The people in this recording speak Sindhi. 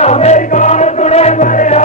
امریکہ ان کي مريا